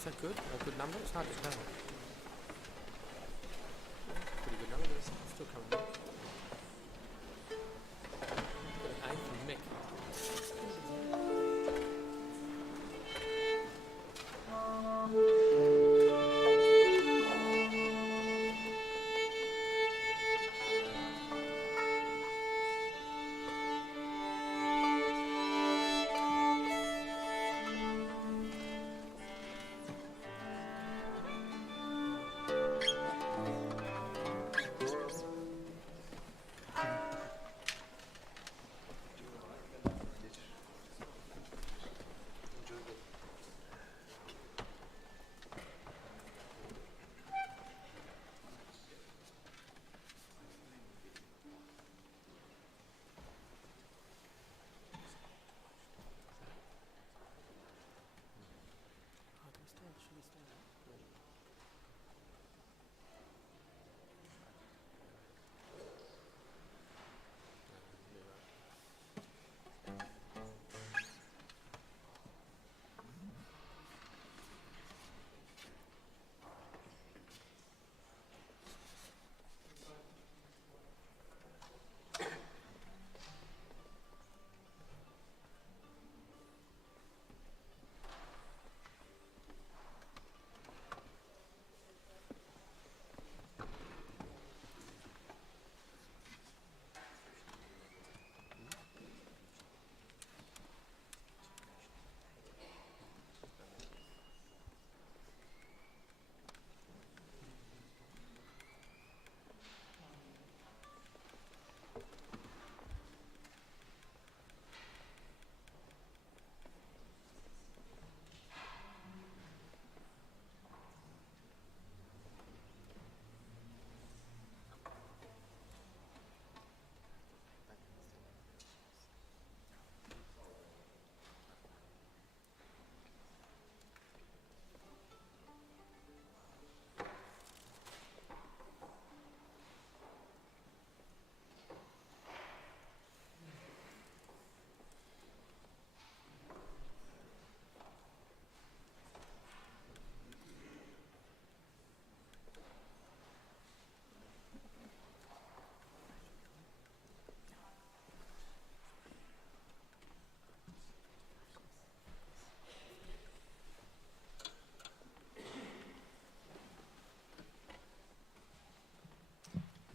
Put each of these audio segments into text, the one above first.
Is that good? A good number? It's hard to tell. Pretty good number, but it's still coming up. Got an A from Mick.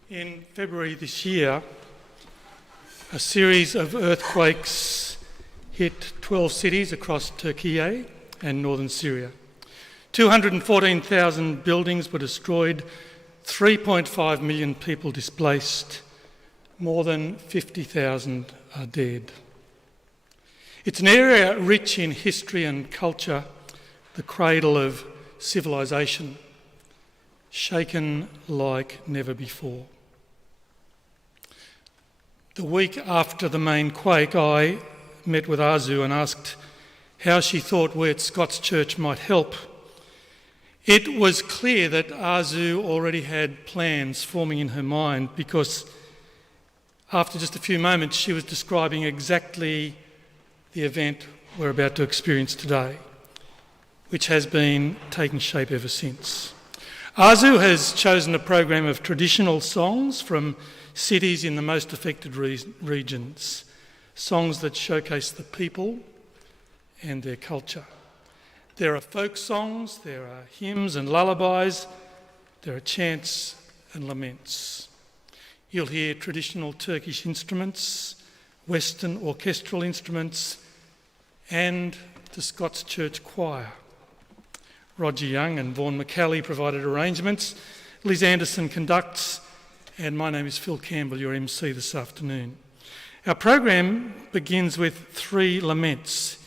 In February this year, a series of earthquakes hit 12 cities across Turkey and northern Syria. 214,000 buildings were destroyed, 3.5 million people displaced, more than 50,000 are dead. It's an area rich in history and culture, the cradle of civilization, shaken like never before. The week after the main quake, I met with Arzu and asked how she thought we at Scots Church might help. It was clear that Arzu already had plans forming in her mind, because after just a few moments she was describing exactly the event we're about to experience today, which has been taking shape ever since. Arzu has chosen a program of traditional songs from cities in the most affected regions, songs that showcase the people and their culture. There are folk songs, there are hymns and lullabies, there are chants and laments. You'll hear traditional Turkish instruments, Western orchestral instruments, and the Scots Church Choir. Roger Young and Vaughan McCallie provided arrangements, Liz Anderson conducts, and my name is Phil Campbell, your MC this afternoon. Our program begins with 3 laments.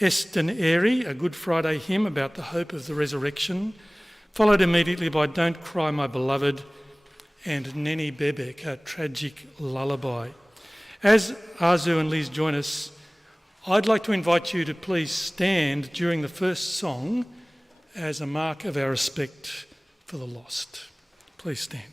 Eston Airy, a Good Friday hymn about the hope of the resurrection, followed immediately by Don't Cry My Beloved and Neni Bebek, a tragic lullaby. As Arzu and Liz join us, I'd like to invite you to please stand during the first song as a mark of our respect for the lost. Please stand.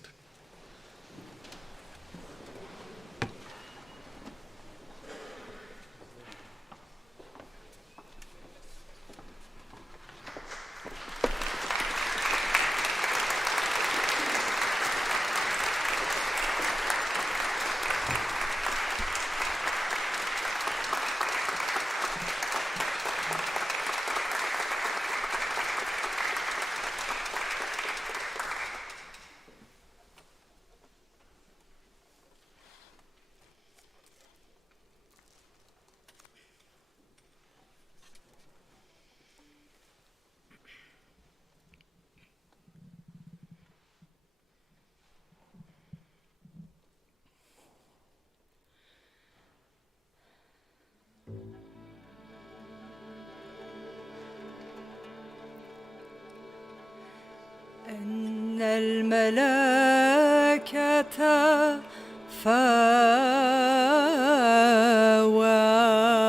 أن الملائكة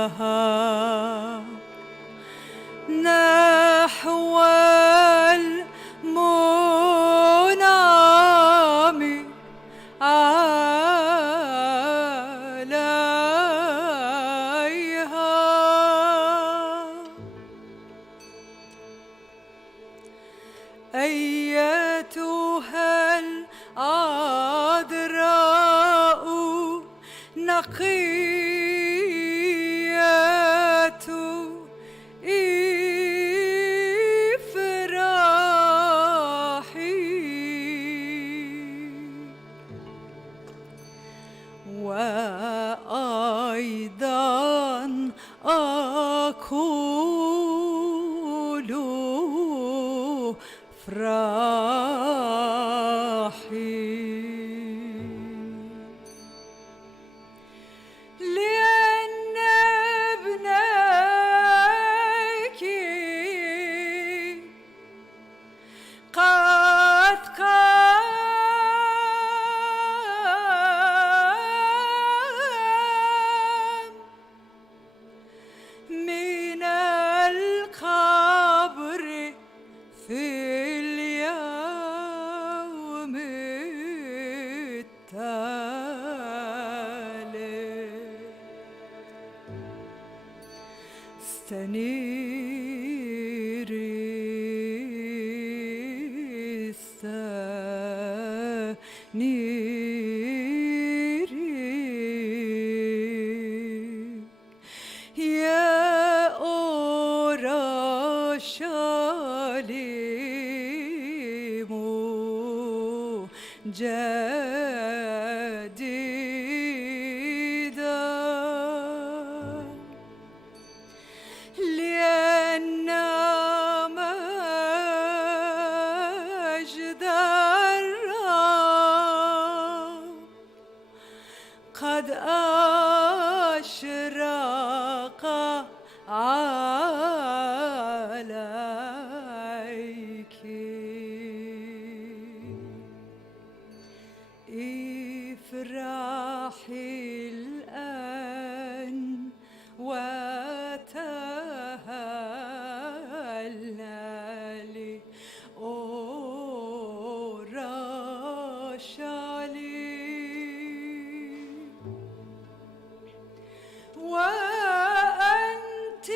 فاواها نحو المنعم عليها أيتها العذراء نقية افرحي وأيضا أقول افرحي لأن ابنك قد قام من القبر في اليوم التالي استنيري استنيري يا أورشليم جديدة لأن مجد الرب قد أشرق عليك افرحي الآن وتهللي أورشليم وأنت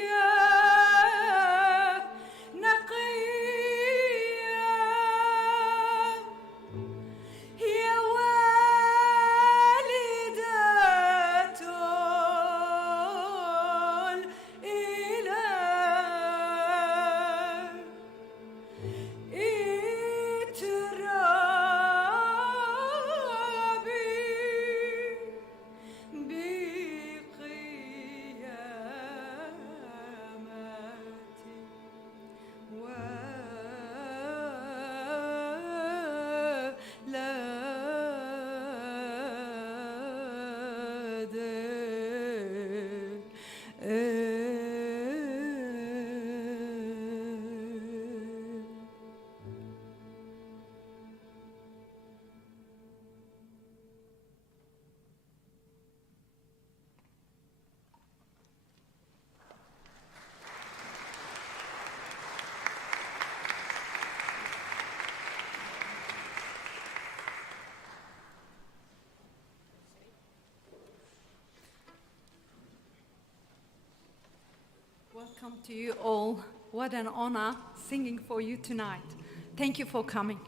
يا نقية يا والدة الإله اترابي بقيامتي Welcome to you all. What an honor singing for you tonight. Thank you for coming.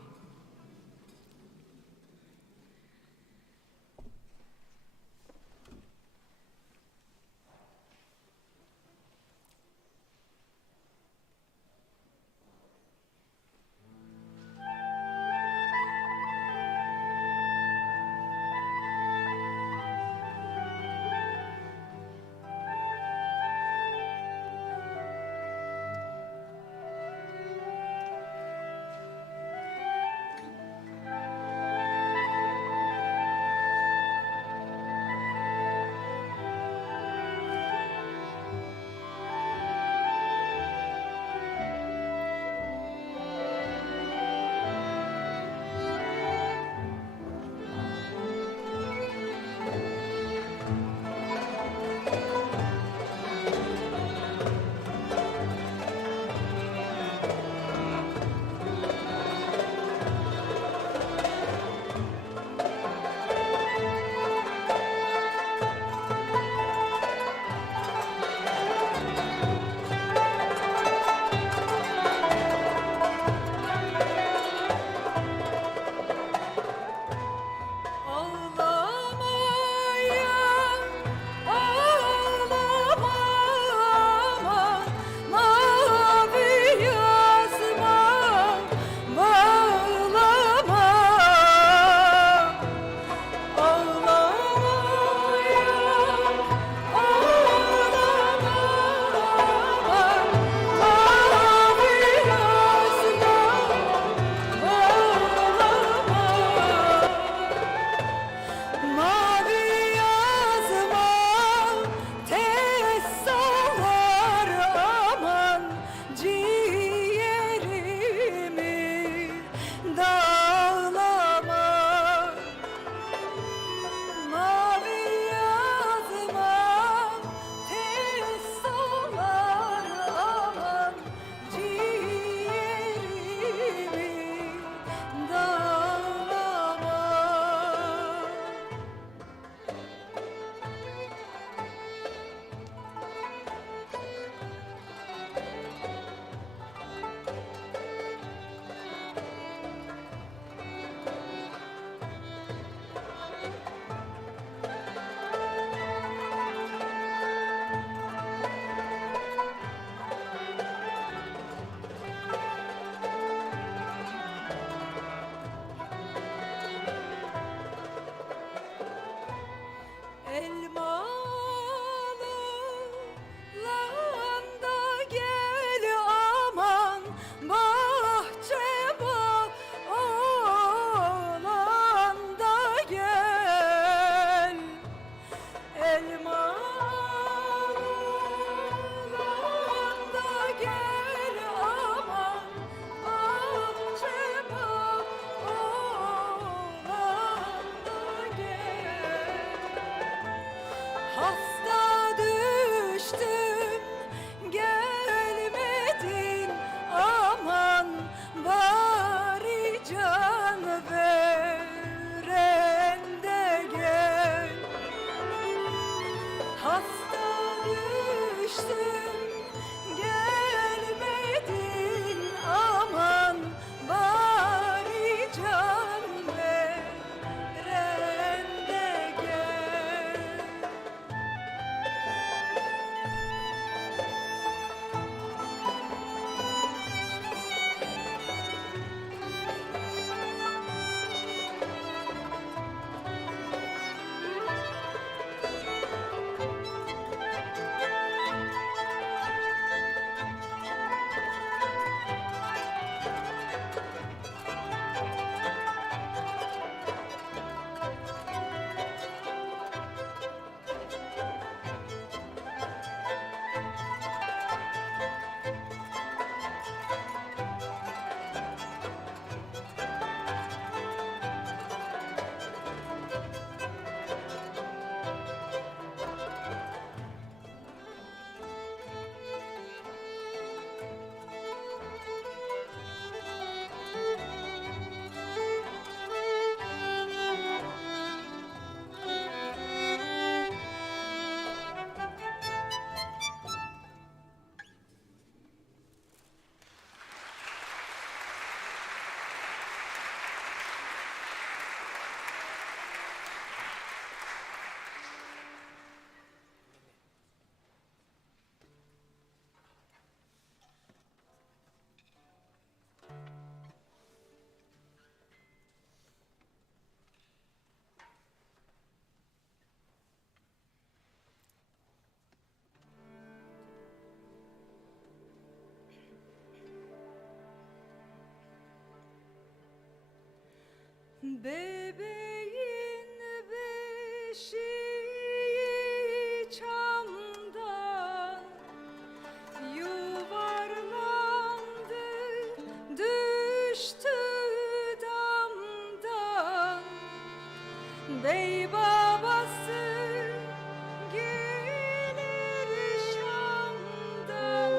Bebeğin beşiği çamdan yuvarlandı, düştü damdan. Bey babası gelir Şam'dan.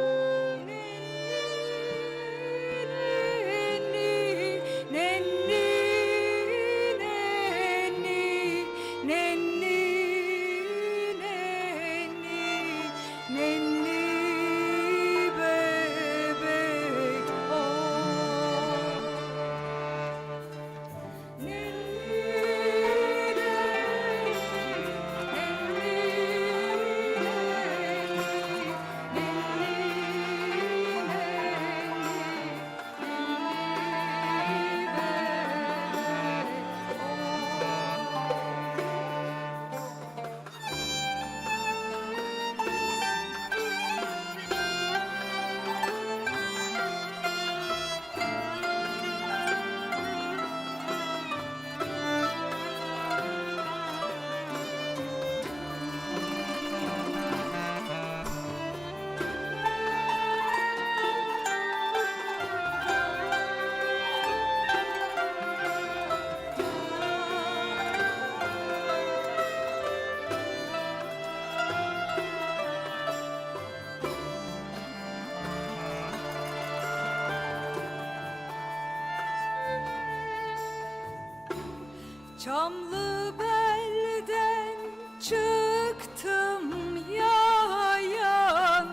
Çamlı belden çıktım yayan,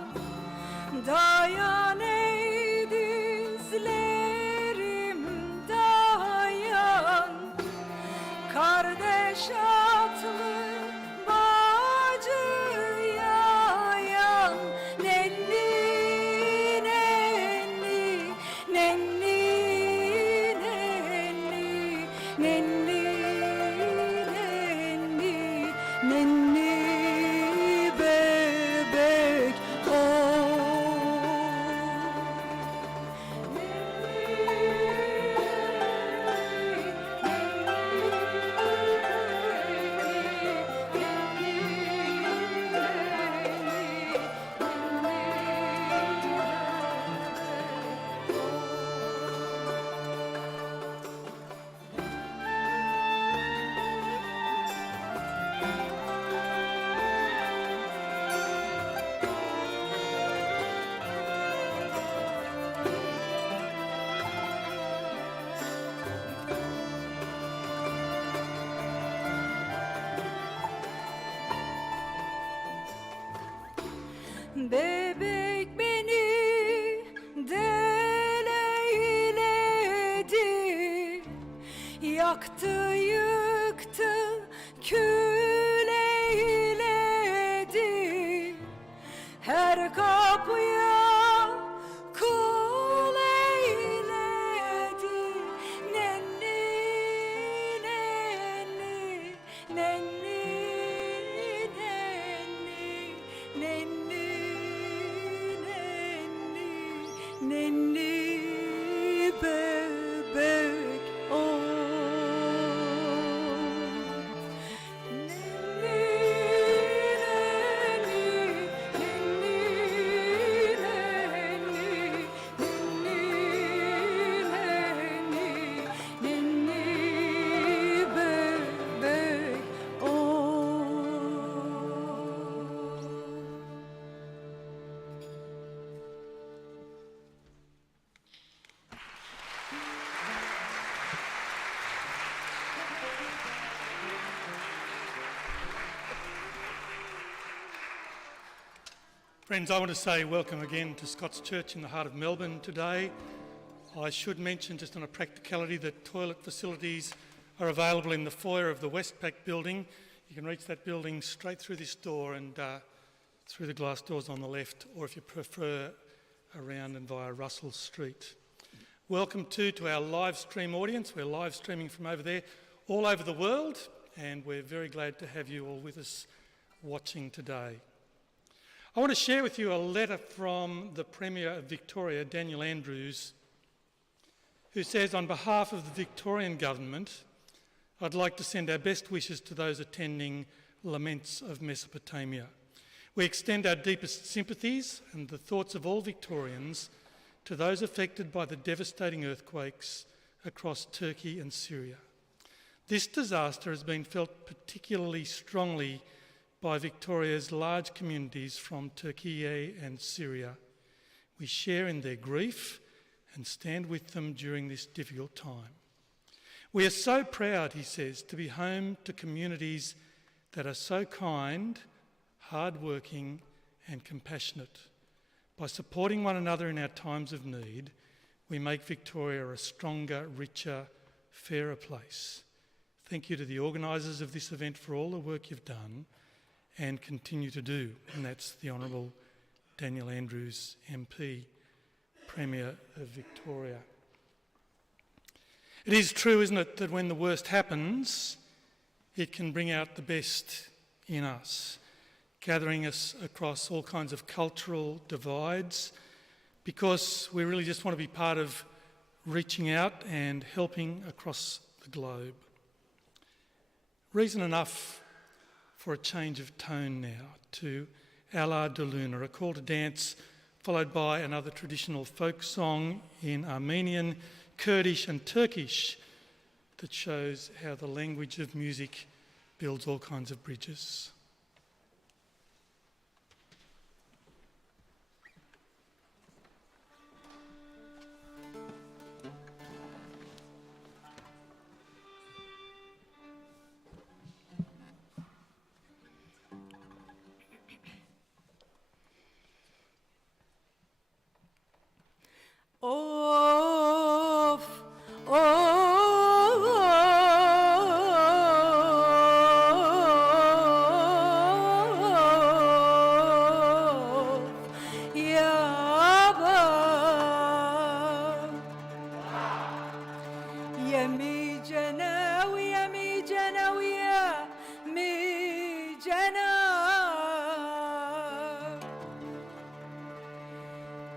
dayan ey dizlerim dayan. Kardeş atlı bacı yayan, nenni nenni nenni nenni nenni nenni bebek o. Bebek beni deleyledi, yaktı yıktı kül eyledi. Her kapıya kul eyledi. Nenni nenni nenni nenni nenni nenni bebek o. Friends, I want to say welcome again to Scots Church in the heart of Melbourne today. I should mention, just on a practicality, that toilet facilities are available in the foyer of the Westpac building. You can reach that building straight through this door and through the glass doors on the left, or if you prefer, around and via Russell Street. Welcome too to our live stream audience. We're live streaming from over there all over the world, and we're very glad to have you all with us watching today. I want to share with you a letter from the Premier of Victoria, Daniel Andrews, who says, on behalf of the Victorian Government, I'd like to send our best wishes to those attending Laments of Mesopotamia. We extend our deepest sympathies and the thoughts of all Victorians to those affected by the devastating earthquakes across Turkey and Syria. This disaster has been felt particularly strongly by Victoria's large communities from Turkey and Syria. We share in their grief and stand with them during this difficult time. We are so proud, he says, to be home to communities that are so kind, hard-working and compassionate. By supporting one another in our times of need, we make Victoria a stronger, richer, fairer place. Thank you to the organisers of this event for all the work you've done and continue to do, and that's the Honourable Daniel Andrews, MP, Premier of Victoria. It is true, isn't it, that when the worst happens, it can bring out the best in us, gathering us across all kinds of cultural divides, because we really just want to be part of reaching out and helping across the globe. Reason enough for a change of tone now to Allah de Luna, a call to dance followed by another traditional folk song in Armenian, Kurdish and Turkish that shows how the language of music builds all kinds of bridges. Of, ya ba, yemi cana, yemi cana, yemi cana.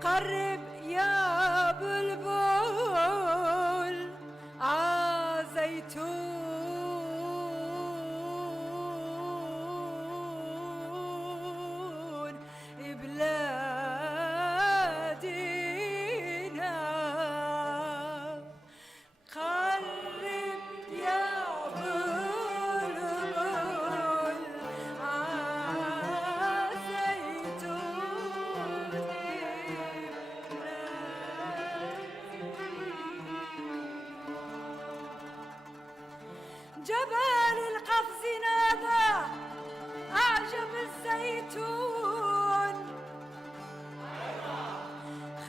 قرب يا بلبل عزيتون بلادنا قرب يا بلبل عزيتون جبل القفز نادى أعجب الزيتون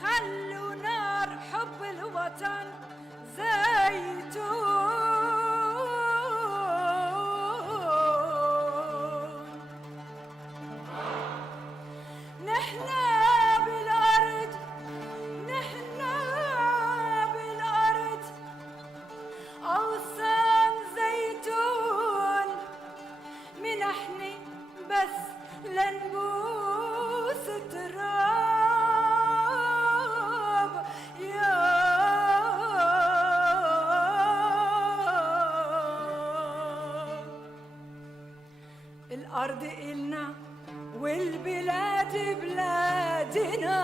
خلوا نار حب الوطن زيتون نحنا بالأرض أوسام زيتون منحني بس لنبوس التراب يا الأرض إلنا والبلاد بلادنا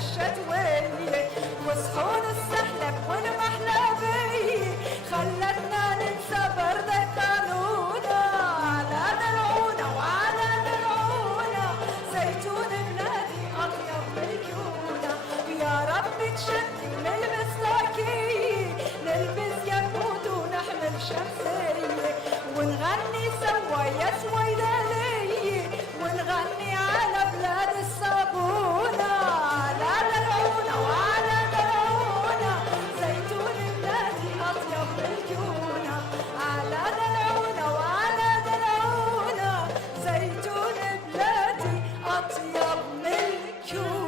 الشتوية وصحون السحلب والمحلبية خلتنا ننسى بردك شتي نلبس تاكي نلبس ياقوت ونحمل شمسية ونغني سوا يا سويدالية ونغني على بلاد الصابونة على دلعونا وعلى دلعونا زيتون بلادي أطيب ملكونا على دلعونا وعلى دلعونا زيتون بلادي أطيب ملكونا.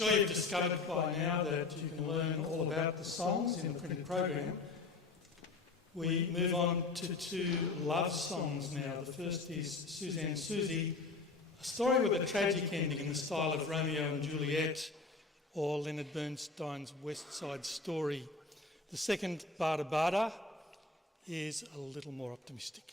sure you've discovered by now that you can learn all about the songs in the printed program. We move on to two love songs now. The first is Suzanne Susie, a story with a tragic ending in the style of Romeo and Juliet or Leonard Bernstein's West Side Story. The second, Bada Bada, is a little more optimistic.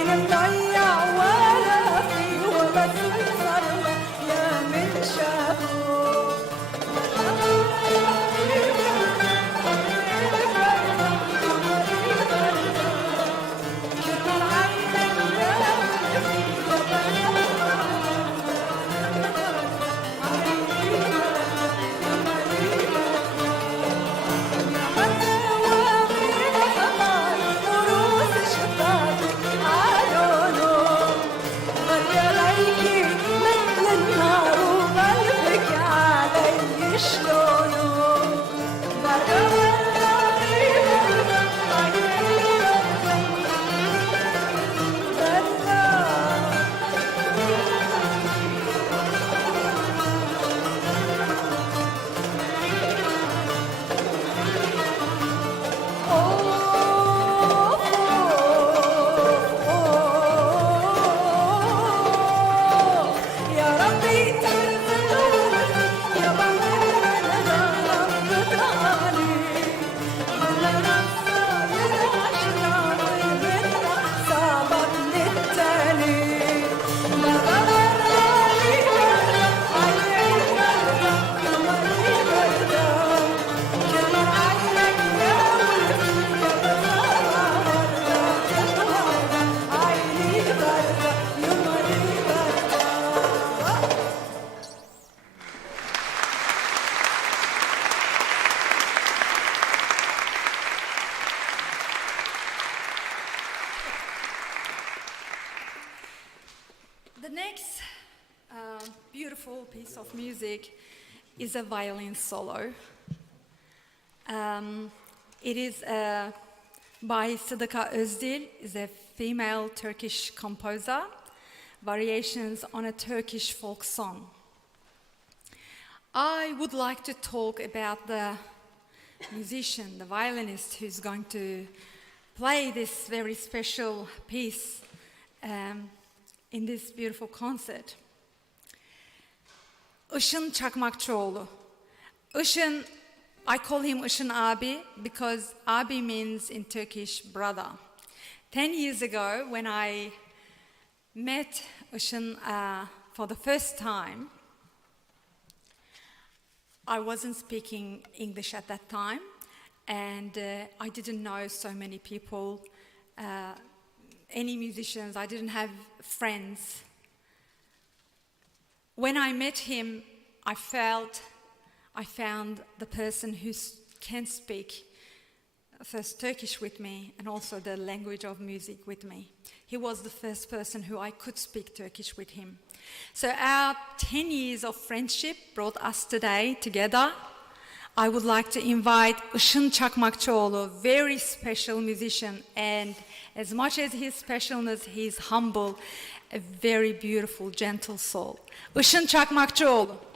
وين مضيع ولا في وبس صرنا يا من شافوه The next beautiful piece of music is a violin solo. It is by Sıdıka Özdil, is a female Turkish composer, variations on a Turkish folk song. I would like to talk about the musician, the violinist who's going to play this very special piece in this beautiful concert. Işın Çakmakçıoğlu. Işın, I call him Işın Abi because Abi means in Turkish brother. 10 years ago when I met Işın for the first time, I wasn't speaking English at that time and I didn't know so many people, any musicians, I didn't have friends. When I met him, I found the person who can speak first Turkish with me and also the language of music with me. He was the first person who I could speak Turkish with him. So our 10 years of friendship brought us today together. I would like to invite Işın Çakmakçıoğlu, a very special musician, and as much as his specialness, he's humble, a very beautiful, gentle soul. Işın Çakmakçıoğlu.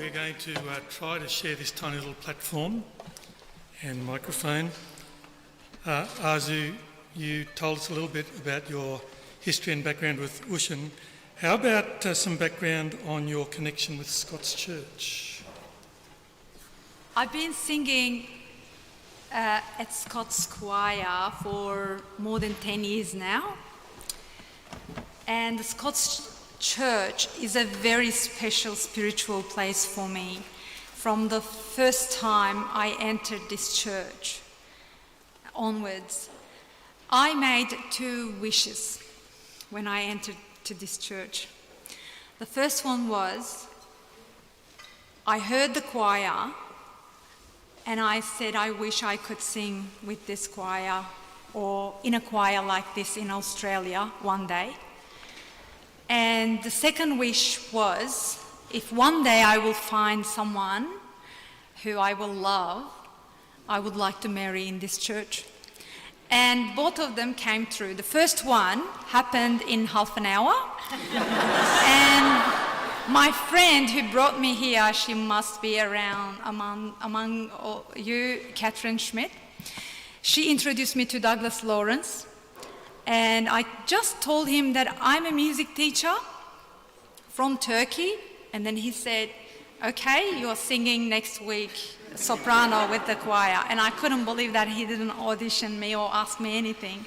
we're going to try to share this tiny little platform and microphone. Arzu, you told us a little bit about your history and background with Ushan. How about some background on your connection with Scots Church? I've been singing at Scots Choir for more than 10 years now. And the Scots Church is a very special spiritual place for me. From the first time I entered this church onwards, I made 2 wishes when I entered to this church. The first one was, I heard the choir and I said I wish I could sing with this choir or in a choir like this in Australia one day. And the second wish was, if one day I will find someone who I will love, I would like to marry in this church. And both of them came true. The first one happened in half an hour. And my friend who brought me here, she must be around among you, Catherine Schmidt. She introduced me to Douglas Lawrence. And I just told him that I'm a music teacher from Turkey. And then he said, okay, you're singing next week soprano with the choir. And I couldn't believe that he didn't audition me or ask me anything.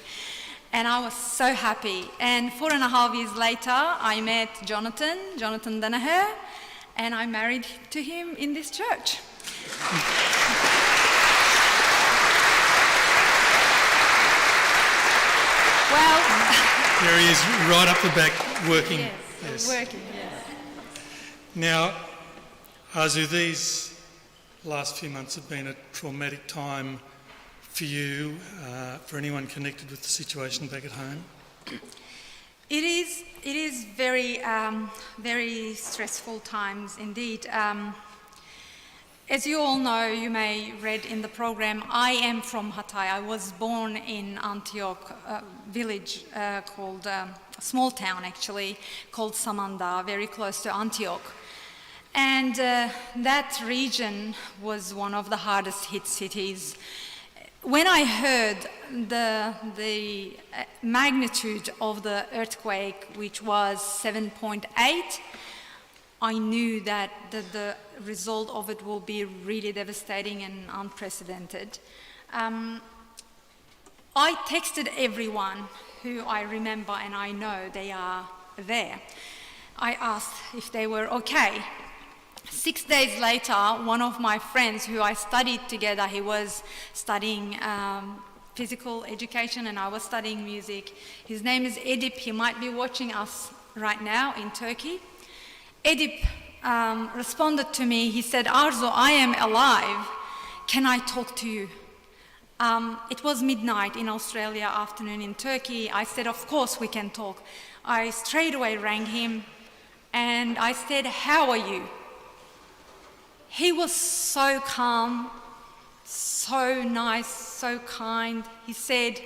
And I was so happy. And 4.5 years later, I met Jonathan Danaher, and I married to him in this church. Well, There he is, right up the back, working. yes, working, yes. Now, Arzu, these last few months have been a traumatic time for you, for anyone connected with the situation back at home. It is very, very stressful times indeed. As you all know, you may read in the program, I am from Hatay. I was born in Antioch, a village called, a small town actually, called Samanda, very close to Antioch. And that region was one of the hardest hit cities. When I heard the magnitude of the earthquake, which was 7.8, I knew that the result of it will be really devastating and unprecedented. I texted everyone who I remember and I know they are there. I asked if they were okay. 6 days later, one of my friends who I studied together, he was studying physical education and I was studying music. His name is Edip. He might be watching us right now in Turkey. Edip responded to me. He said, Arzu, I am alive. Can I talk to you? It was midnight in Australia, afternoon in Turkey. I said, of course we can talk. I straight away rang him and I said, how are you? He was so calm, so nice, so kind. He said,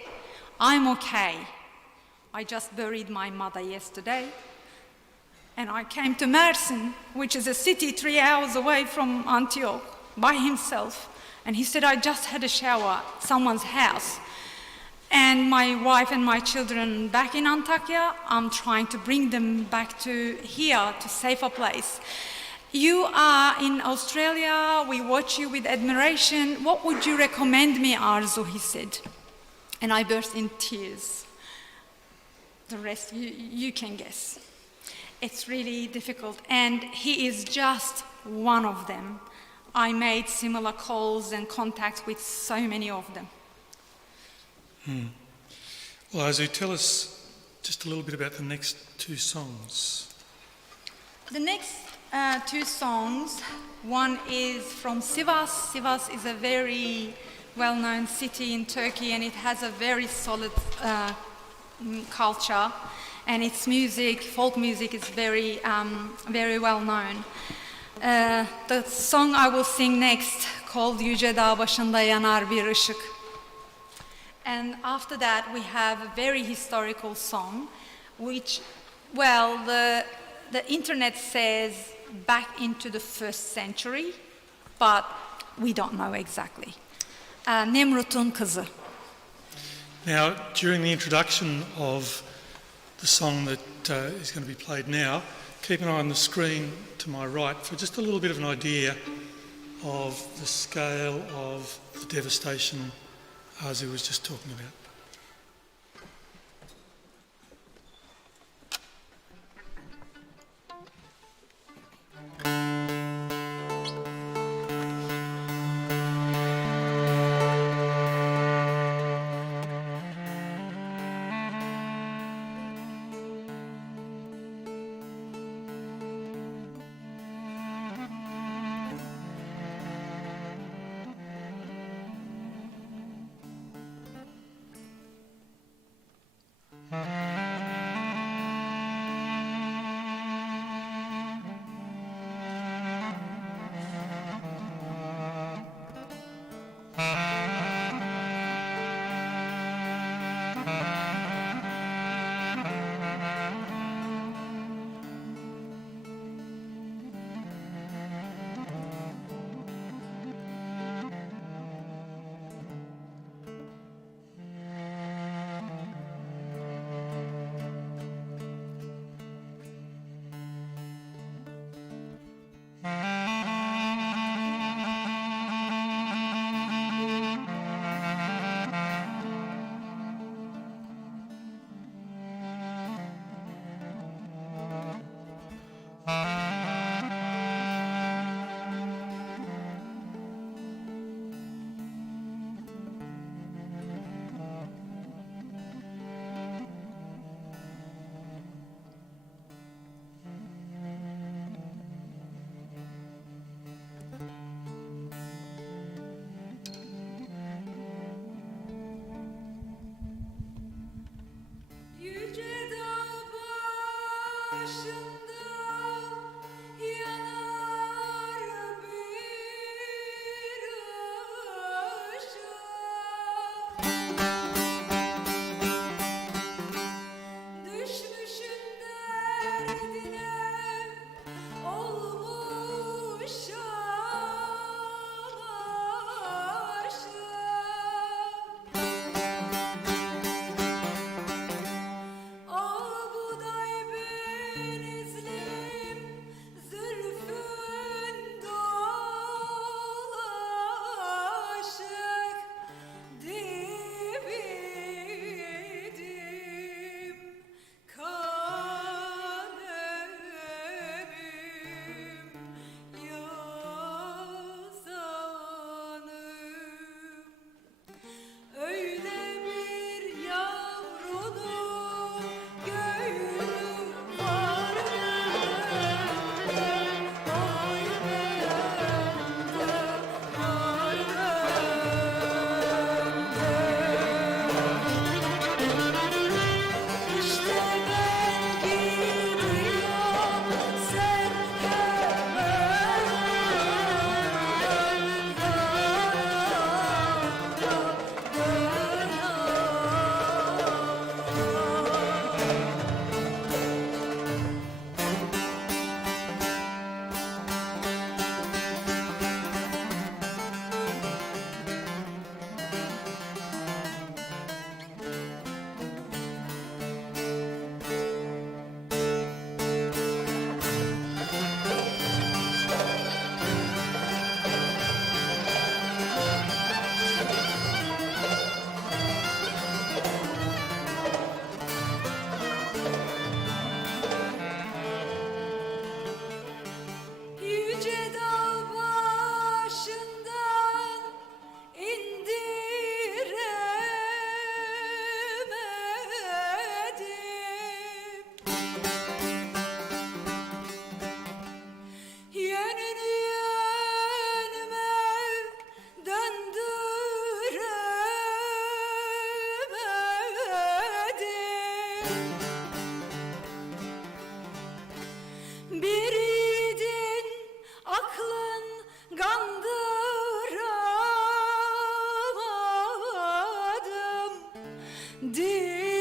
I'm okay. I just buried my mother yesterday. And I came to Mersin, which is a city 3 hours away from Antioch, by himself. And he said, I just had a shower at someone's house. And my wife and my children back in Antakya, I'm trying to bring them back to here, to safer place. You are in Australia, we watch you with admiration. What would you recommend me, Arzu, he said. And I burst in tears. The rest, you can guess. It's really difficult, and he is just one of them. I made similar calls and contacts with so many of them. Well, Arzu, tell us just a little bit about the next 2 songs. The next 2 songs, one is from Sivas. Sivas is a very well-known city in Turkey, and it has a very solid culture. And its music, folk music, is very, very well known. The song I will sing next, called Yüce Dağ Başında Yanar Bir Işık. And after that, we have a very historical song, which, well, the internet says back into the 1st century, but we don't know exactly. Nemrut'un kızı. Now, during the introduction of the song that is going to be played now, keep an eye on the screen to my right for just a little bit of an idea of the scale of the devastation Azu was just talking about. Dibidim,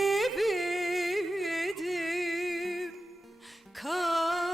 dibidim, kalbim. 'Cause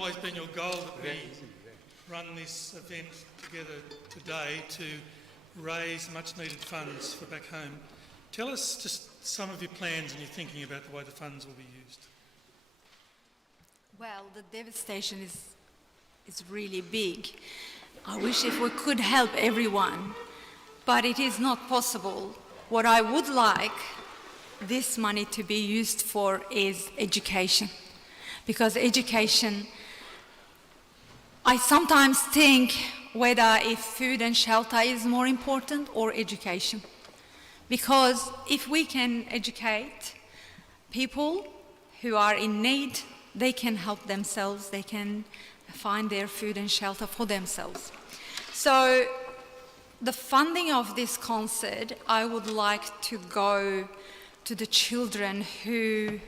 always been your goal that we run this event together today to raise much needed funds for back home. Tell us just some of your plans and your thinking about the way the funds will be used. Well, the devastation is really big. I wish if we could help everyone, but it is not possible. What I would like this money to be used for is education. Because education, I sometimes think whether if food and shelter is more important or education. Because if we can educate people who are in need, they can help themselves, they can find their food and shelter for themselves. So the funding of this concert, I would like to go to the children who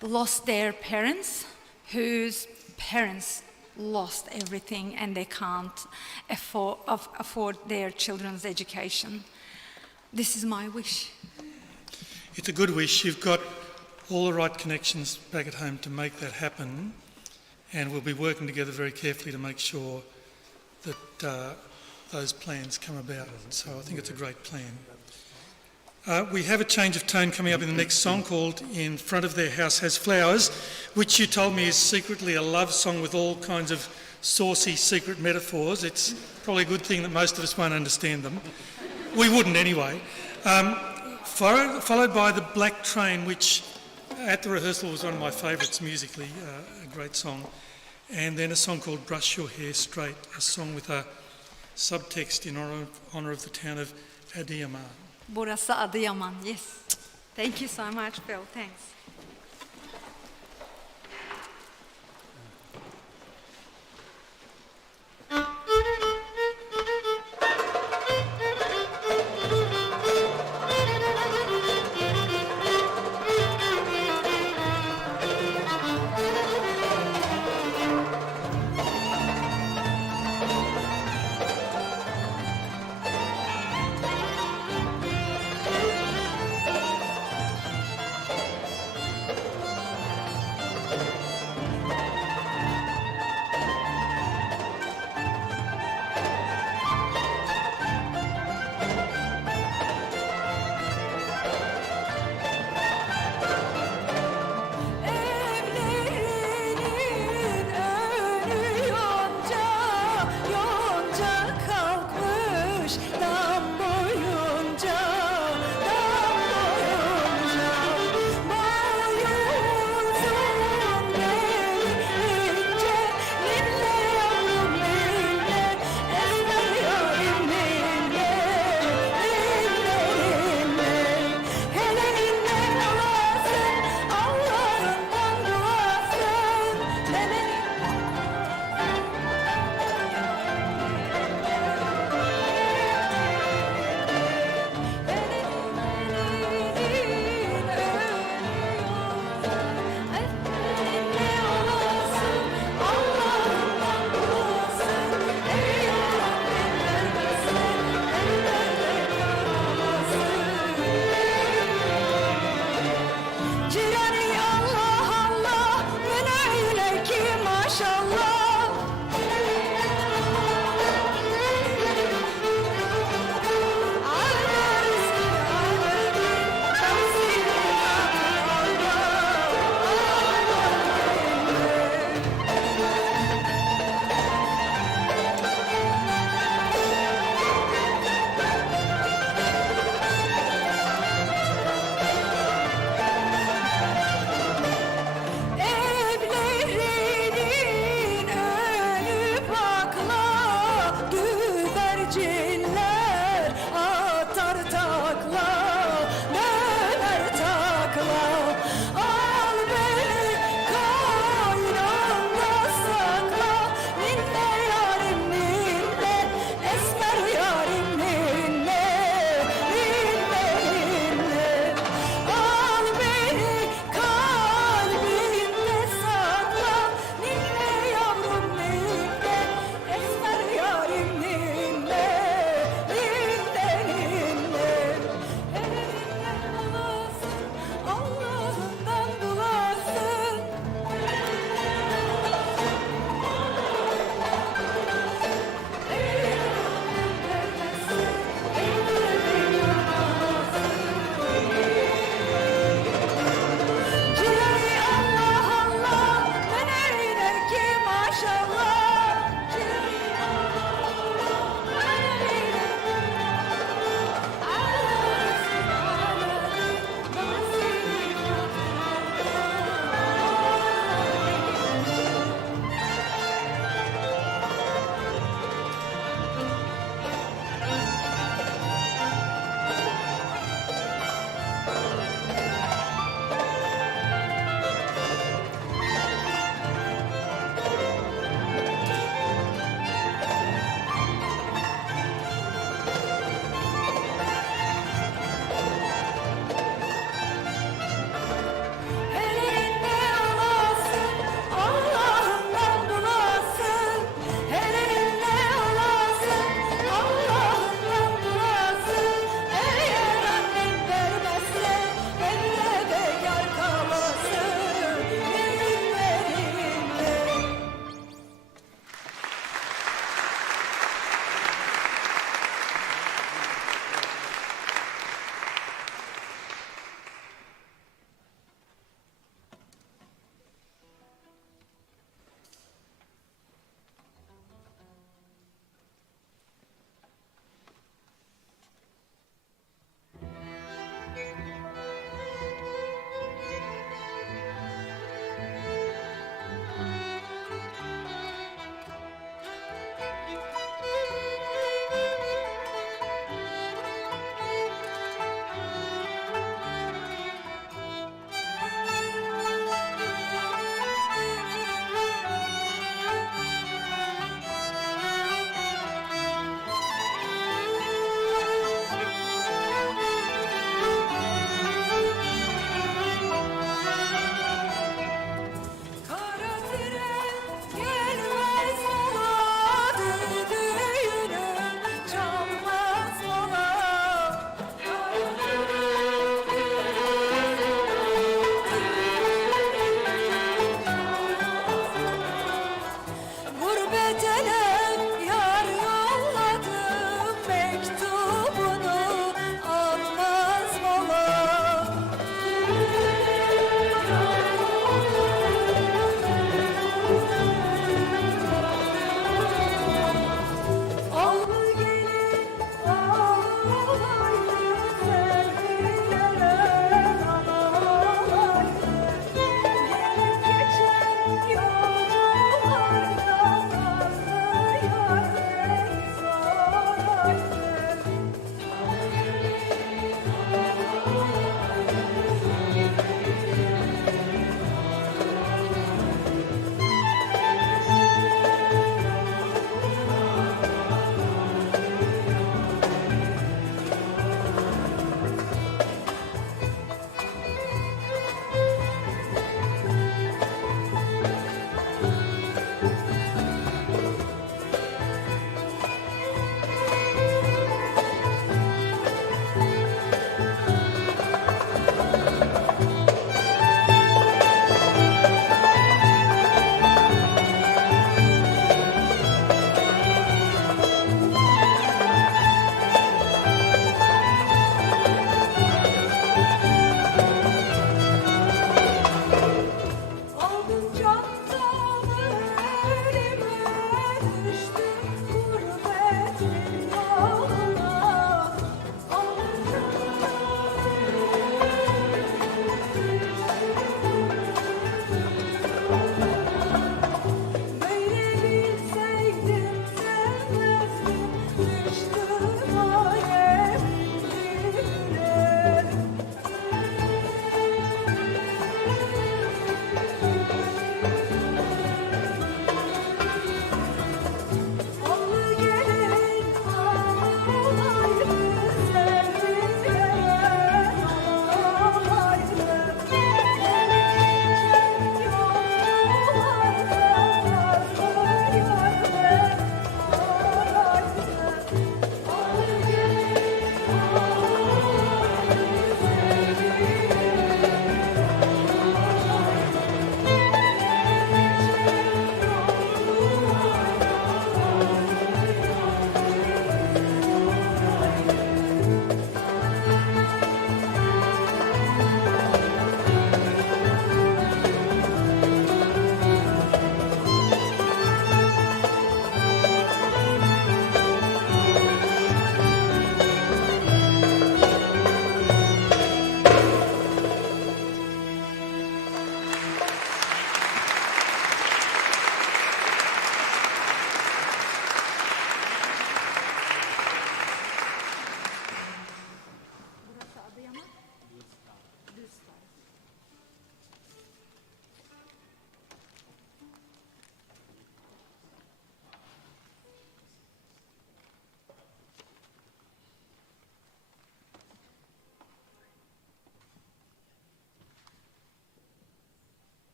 lost their parents, whose parents lost everything and they can't afford their children's education. This is my wish. It's a good wish. You've got all the right connections back at home to make that happen, and we'll be working together very carefully to make sure that those plans come about. So I think it's a great plan. We have a change of tone coming up in the next song called In Front of Their House Has Flowers, which you told me is secretly a love song with all kinds of saucy secret metaphors. It's probably a good thing that most of us won't understand them. We wouldn't anyway. Followed by The Black Train, which at the rehearsal was one of my favourites musically, a great song. And then a song called Brush Your Hair Straight, a song with a subtext in honour of the town of Adıyaman. Burası Adıyaman, yes. Thank you so much, Phil. Thanks.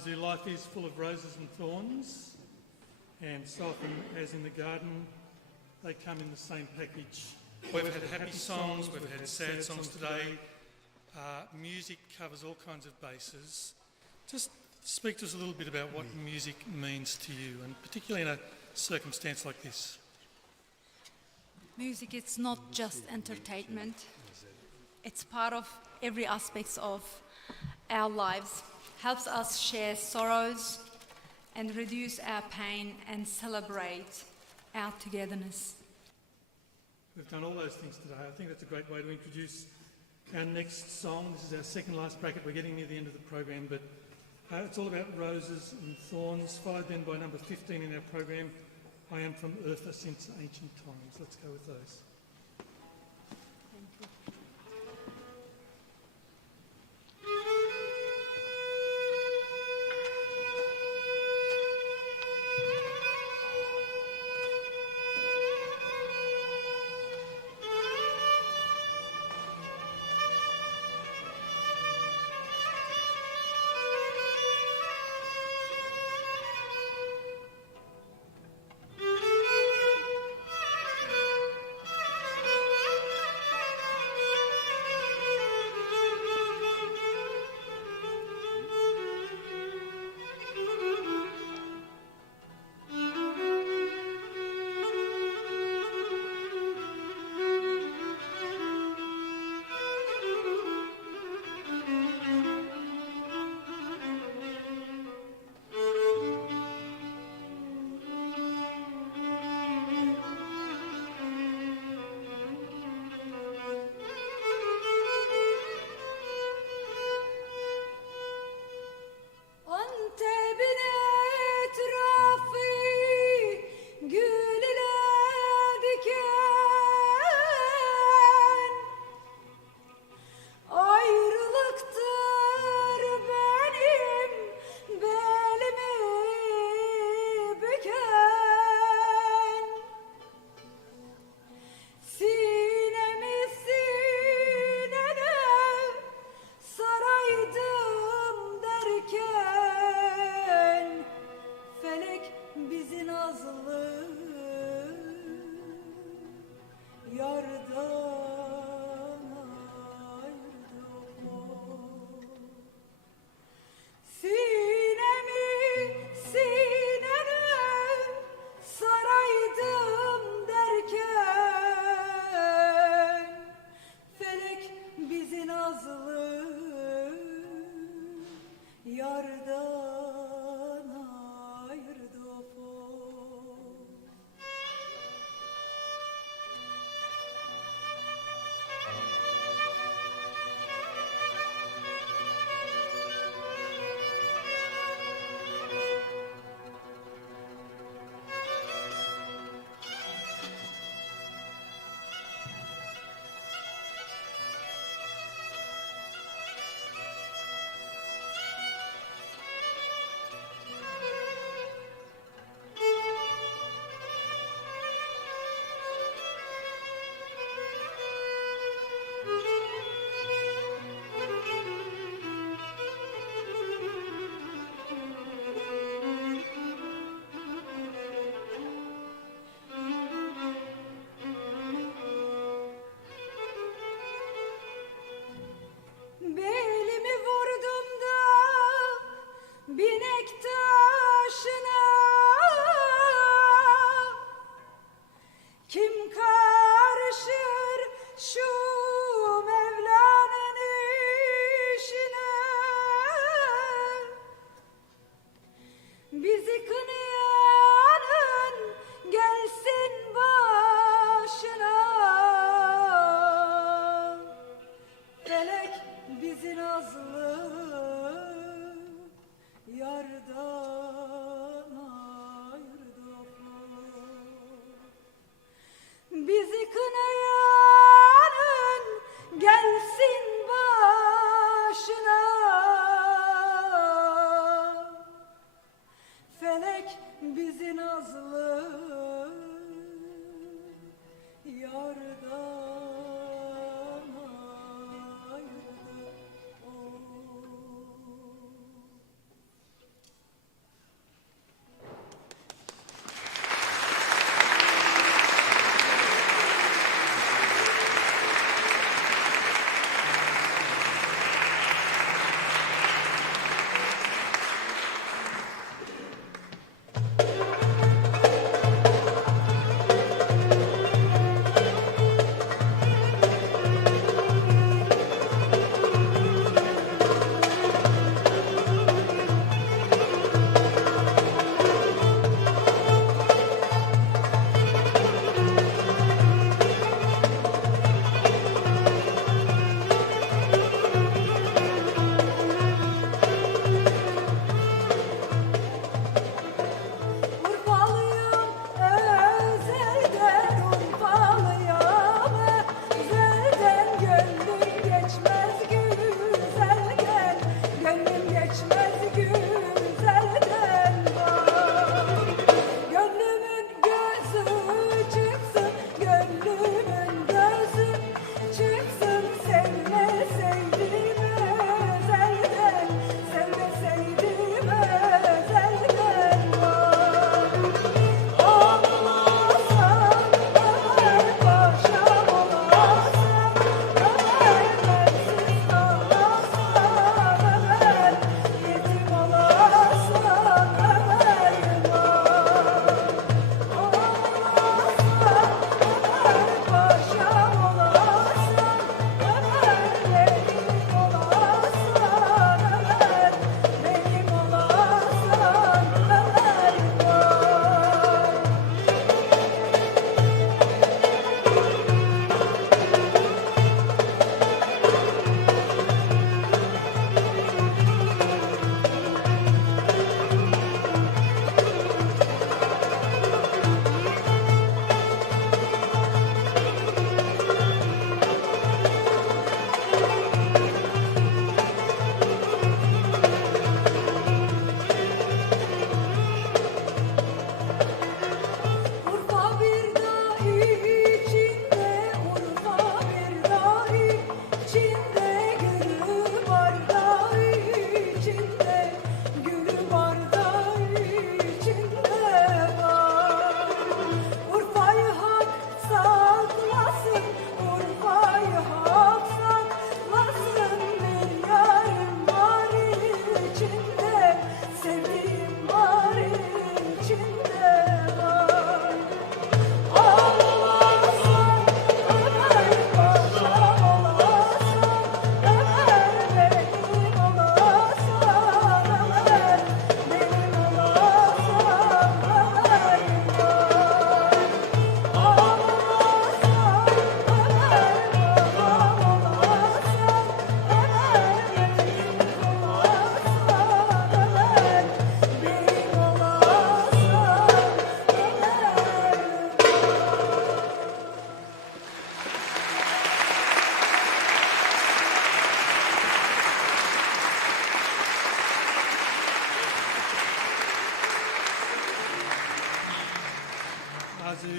Arzu, life is full of roses and thorns, and so often, as in the garden, they come in the same package. We've had happy songs, we've had sad songs today. Music covers all kinds of bases. Just speak to us a little bit about what music means to you, and particularly in a circumstance like this. Music is not just entertainment. It's part of every aspect of our lives. Helps us share sorrows and reduce our pain and celebrate our togetherness. We've done all those things today. I think that's a great way to introduce our next song. This is our second last bracket. We're getting near the end of the program, but it's all about roses and thorns, followed then by number 15 in our program, I Am From Earth Since Ancient Times. Let's go with those. Thank you. Bizi kınayanın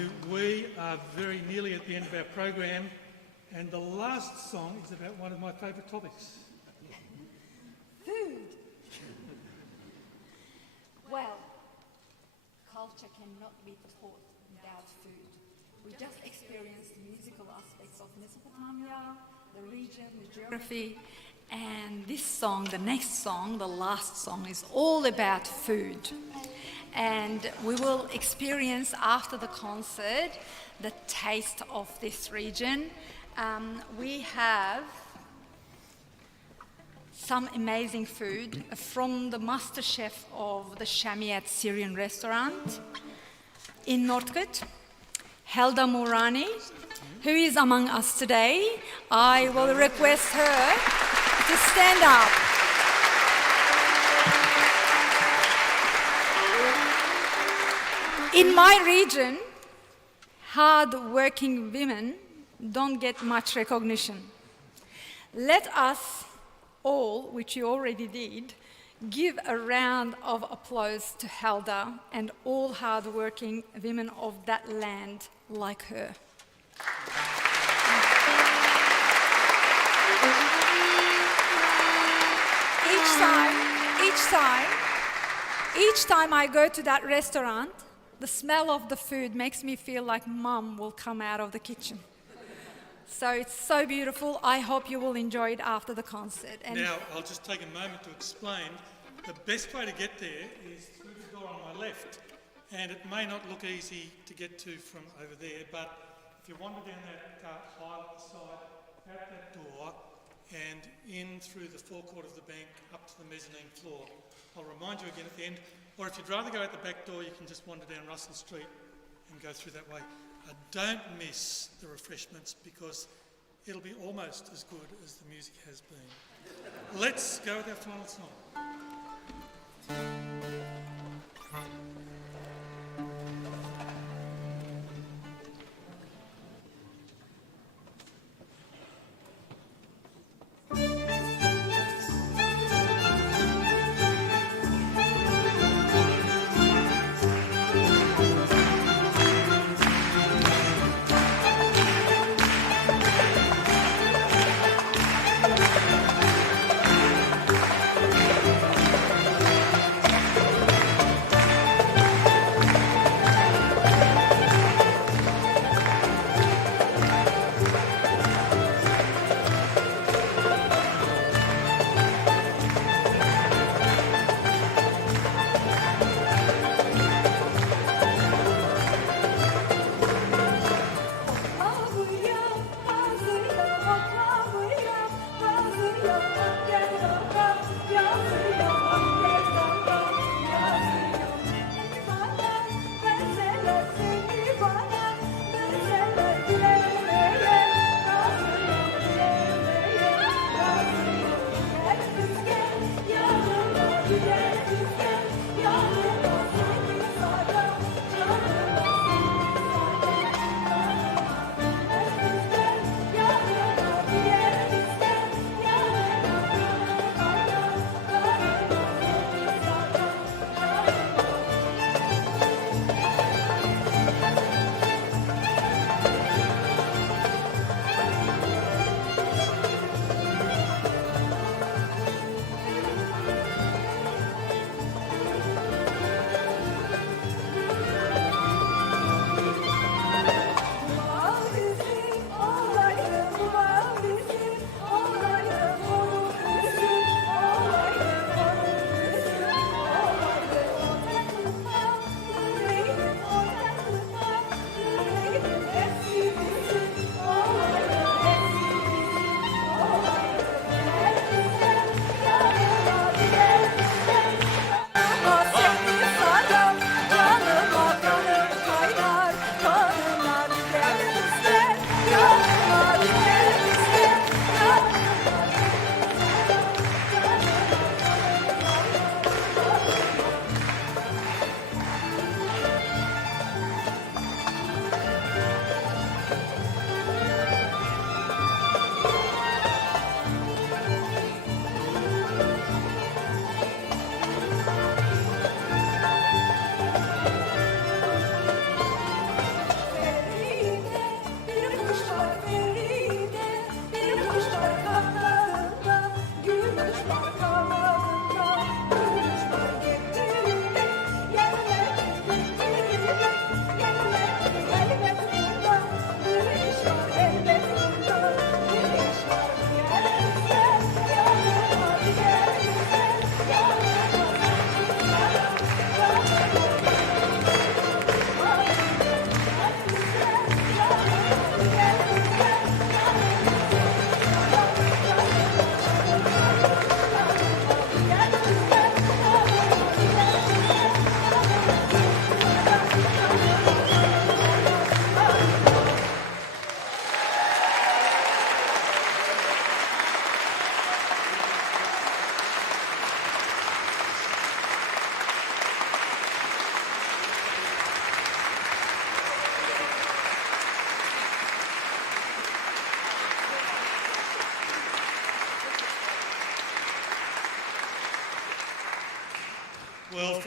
Azu. We are very nearly at the end of our program, and the last song is about one of my favourite topics. Food. Well, culture cannot be taught without food. We just experienced the musical aspects of Mesopotamia, the region, the geography, and this song, the next song, the last song, is all about food. And we will experience after the concert the taste of this region. We have some amazing food from the master chef of the Shamiat Syrian restaurant in Northcote, Helda Mourani, who is among us today. I will request her to stand up. In my region, hard-working women don't get much recognition. Let us all, which you already did, give a round of applause to Helda and all hard-working women of that land like her. Each time I go to that restaurant, the smell of the food makes me feel like Mum will come out of the kitchen. So it's so beautiful. I hope you will enjoy it after the concert. And now, I'll just take a moment to explain. The best way to get there is through the door on my left. And it may not look easy to get to from over there, but if you wander down that aisle at the side, out that door, and in through the forecourt of the bank up to the mezzanine floor. I'll remind you again at the end, or if you'd rather go out the back door, you can just wander down Russell Street and go through that way. Don't miss the refreshments because it'll be almost as good as the music has been. Let's go with our final song.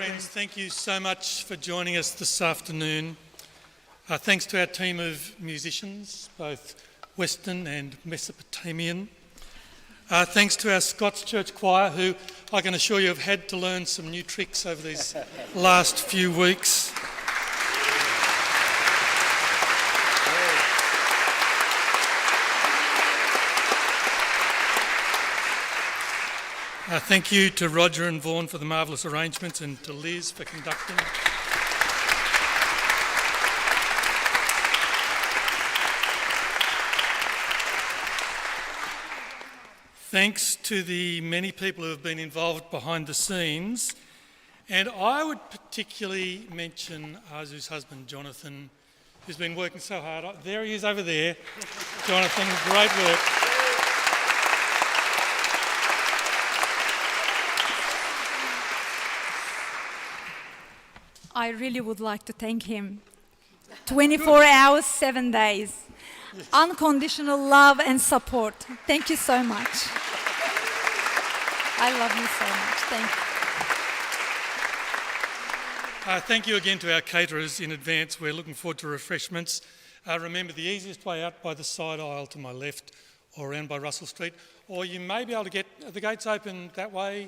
friends, thank you so much for joining us this afternoon. Thanks to our team of musicians, both Western and Mesopotamian. Thanks to our Scots Church choir, who I can assure you have had to learn some new tricks over these last few weeks. Thank you to Roger and Vaughan for the marvellous arrangements, and to Liz for conducting. Thanks to the many people who have been involved behind the scenes, and I would particularly mention Arzu's husband Jonathan, who's been working so hard. There he is over there. Jonathan, great work. I really would like to thank him. 24 hours, 7 days. Unconditional love and support. Thank you so much. I love you so much. Thank you. Thank you again to our caterers in advance. We're looking forward to refreshments. Remember, the easiest way out by the side aisle to my left, or around by Russell Street, or you may be able to get the gates open that way,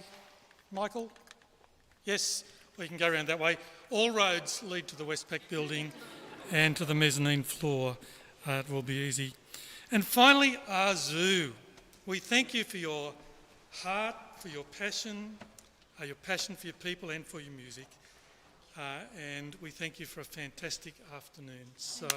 Michael? Yes, we can go around that way. All roads lead to the Westpac building and to the mezzanine floor. It will be easy. And finally, Arzu, we thank you for your heart, for your passion for your people and for your music. And we thank you for a fantastic afternoon. So.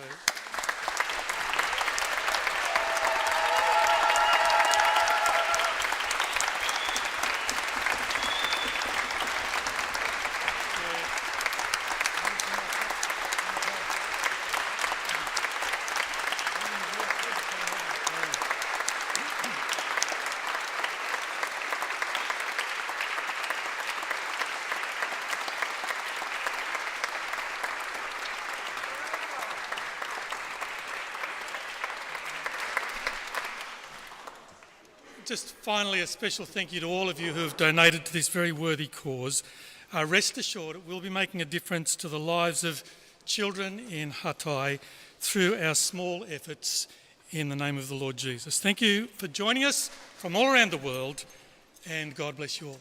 Just finally, a special thank you to all of you who have donated to this very worthy cause. Rest assured, it will be making a difference to the lives of children in Hatay through our small efforts in the name of the Lord Jesus. Thank you for joining us from all around the world, and God bless you all.